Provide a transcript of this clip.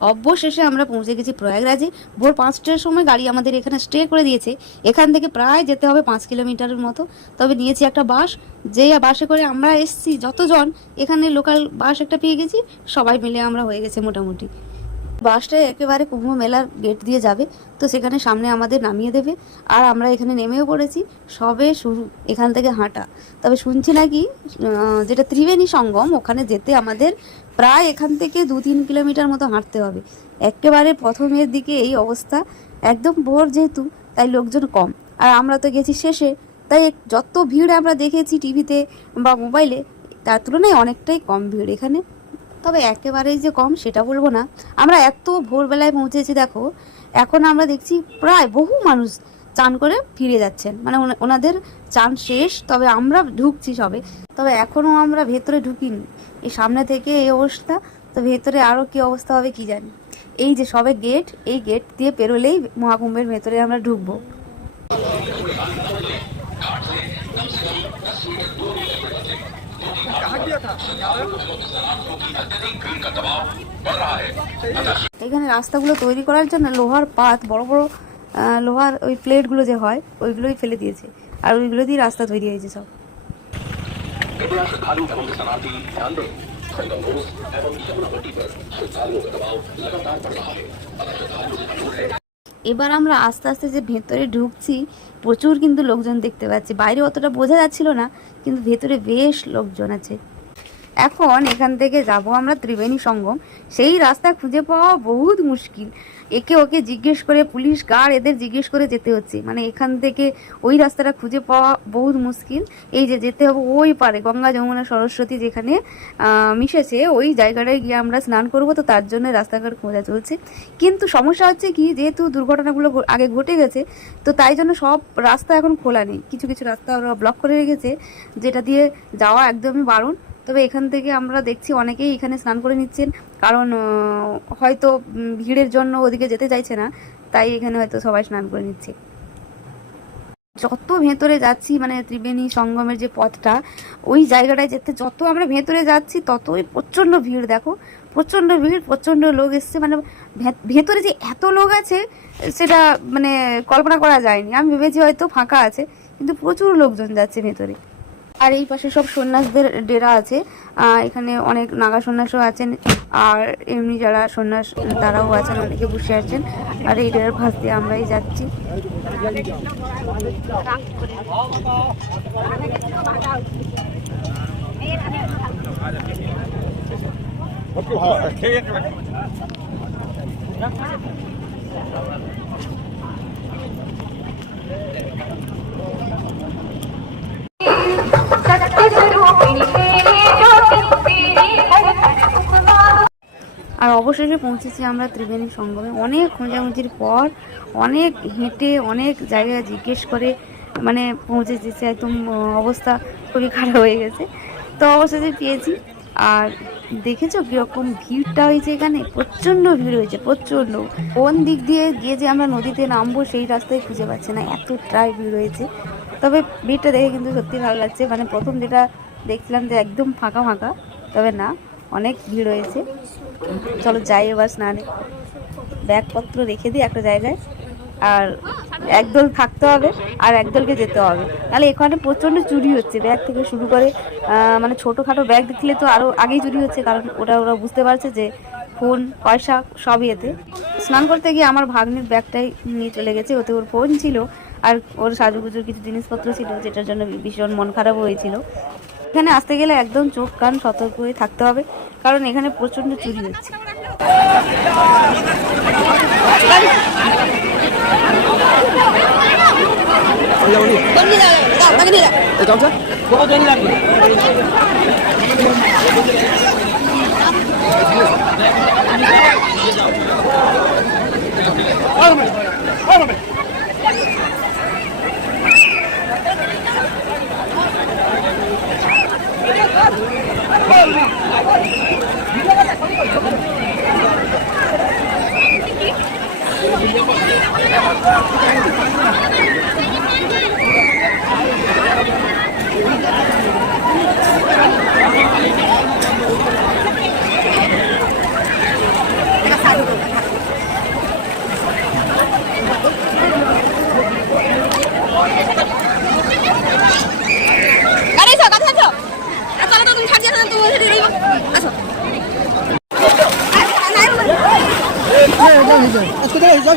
অবশেষে আমরা পৌঁছে গেছি প্রয়াগরাজে। ভোর পাঁচটার সময় গাড়ি আমাদের এখানে স্টে করে দিয়েছে। এখান থেকে প্রায় যেতে হবে পাঁচ কিলোমিটারের মতো। তবে নিয়েছি একটা বাস। যে বাসে করে আমরা এসছি, যতজন এখানে লোকাল বাস একটা পেয়ে গেছি, সবাই মিলে আমরা হয়ে গেছে মোটামুটি। বাসটা একেবারে কুম্ভ মেলার গেট দিয়ে যাবে। তো সেখানে সামনে আমাদের নামিয়ে দেবে। আর আমরা এখানে নেমেও পড়েছি। সবে শুরু, এখান থেকে হাঁটা। তবে শুনছি নাকি যেটা ত্রিবেণী সঙ্গম, ওখানে যেতে আমাদের প্রায় এখান থেকে দু তিন কিলোমিটার মতো হাঁটতে হবে। একেবারে প্রথমের দিকে এই অবস্থা। একদম ভোর যেহেতু, তাই লোকজন কম। আর আমরা তো গেছি শেষে। তাই যত ভিড় আমরা দেখেছি টিভিতে বা মোবাইলে, তার তুলনায় অনেকটাই কম ভিড় এখানে। তবে একেবারেই যে কম, সেটা বলব না। আমরা এত ভোরবেলায় পৌঁছেছি, দেখো। এখন আমরা দেখছি প্রায় বহু মানুষ চান করে ফিরে যাচ্ছেন। মানে ওনাদের চান শেষ, তবে আমরা ঢুকছি সবে। তবে এখনও আমরা ভেতরে ঢুকিনি। এই সামনে থেকে এই অবস্থা, তো ভেতরে আরও কী অবস্থা হবে কি জানি। এই যে সবে গেট এই গেট দিয়ে পেরোলেই মহাকুম্ভের ভেতরে আমরা ঢুকবো। এখানে রাস্তাগুলো তৈরি করার জন্য লোহার পাত, বড় বড় লোহার ওই প্লেটগুলো যে হয়, ওইগুলোই ফেলে দিয়েছে। আর ওইগুলো দিয়ে রাস্তা তৈরি হয়েছে সব। এবার আমরা আস্তে আস্তে যে ভেতরে ঢুকছি, প্রচুর কিন্তু লোকজন দেখতে পাচ্ছি। বাইরে অতটা বোঝা যাচ্ছিল না, কিন্তু ভেতরে বেশ লোকজন আছে। এখন এখান থেকে যাব আমরা ত্রিবেণী সঙ্গম। সেই রাস্তা খুঁজে পাওয়া বহুত মুশকিল। একে ওকে জিজ্ঞেস করে পুলিশ গার্ড এদের জিজ্ঞেস করে যেতে হচ্ছে। মানে এখান থেকে ওই রাস্তাটা খুঁজে পাওয়া বহুত মুশকিল। এই যে যেতে হবে ওই পারে, গঙ্গা, যমুনা, সরস্বতী যেখানে মিশেছে, ওই জায়গাটায় গিয়ে আমরা স্নান করব। তো তার জন্য রাস্তাঘাট খোঁজা চলছে। কিন্তু সমস্যা হচ্ছে কি, যেহেতু দুর্ঘটনাগুলো আগে ঘটে গেছে, তো তাই জন্য সব রাস্তা এখন খোলা নেই। কিছু কিছু রাস্তা ওরা ব্লক করে রেখেছে, যেটা দিয়ে যাওয়া একদমই বারণ। তবে এখান থেকে আমরা দেখছি অনেকেই এখানে স্নান করে নিচ্ছেন। কারণ হয়তো ভিড়ের জন্য ওদিকে যেতে চাইছে না, তাই এখানে হয়তো সবাই স্নান করে নিচ্ছে। যত ভেতরে যাচ্ছি মানে ত্রিবেণী সঙ্গমের যে পথটা, ওই জায়গাটায় যেতে যত আমরা ভেতরে যাচ্ছি, ততই প্রচণ্ড ভিড়, দেখো। প্রচণ্ড ভিড়, প্রচণ্ড লোক এসছে মানে ভেতরে যে এত লোক আছে, সেটা মানে কল্পনা করা যায়নি। আমি ভেবেছি হয়তো ফাঁকা আছে, কিন্তু প্রচুর লোকজন যাচ্ছে ভেতরে। আর এই পাশে সব সন্ন্যাসদের ডেরা আছে। এখানে অনেক নাগা সন্ন্যাসও আছেন। আর এমনি যারা সন্ন্যাস, তারাও আছেন, অনেকে বসে আছেন। আর এই ডেরার পাশ দিয়ে আমরাই যাচ্ছি। আর অবশেষে পৌঁছেছি আমরা ত্রিবেণী সঙ্গমে। অনেক খোঁজাখুঁজির পর, অনেক হেঁটে, অনেক জায়গায় জিজ্ঞেস করে মানে পৌঁছেছি, সে একদম অবস্থা খুবই খারাপ হয়ে গেছে। তো অবশেষে পেয়েছি। আর দেখেছ কীরকম ভিড়টা হয়েছে এখানে? প্রচণ্ড ভিড় হয়েছে, প্রচণ্ড। কোন দিক দিয়ে গিয়ে যে আমরা নদীতে নামবো, সেই রাস্তায় খুঁজে পাচ্ছি না। এতটাই ভিড় হয়েছে। তবে ভিড়টা দেখে কিন্তু সত্যি ভালো লাগছে। মানে প্রথম যেটা দেখছিলাম যে একদম ফাঁকা ফাঁকা, তবে না। অনেক ভিড় হয়েছে চলো যাই এবার স্নানে। ব্যাগপত্র রেখে দিই একটা জায়গায়। আর একদল থাকতে হবে আর একদলকে যেতে হবে। তাহলে এখানে প্রচণ্ড চুরি হচ্ছে। ব্যাগ থেকে শুরু করে মানে ছোটোখাটো ব্যাগ দেখলে তো আরও আগেই চুরি হচ্ছে। কারণ ওটা ওরা বুঝতে পারছে যে ফোন, পয়সা সবই এতে স্নান করতে গিয়ে আমার ভাগ্নির ব্যাগটাই নিয়ে চলে গেছে। ওতে ওর ফোন ছিল। আর ওর সাজুগুজুর কিছু জিনিসপত্র ছিল, যেটার জন্য ভীষণ মন খারাপ হয়েছিল। এখানে আসতে গেলে একদম চোখ কান সতর্ক হয়ে থাকতে হবে কারণ এখানে প্রচণ্ড চুরি হচ্ছে 내 আজকে যাই যাই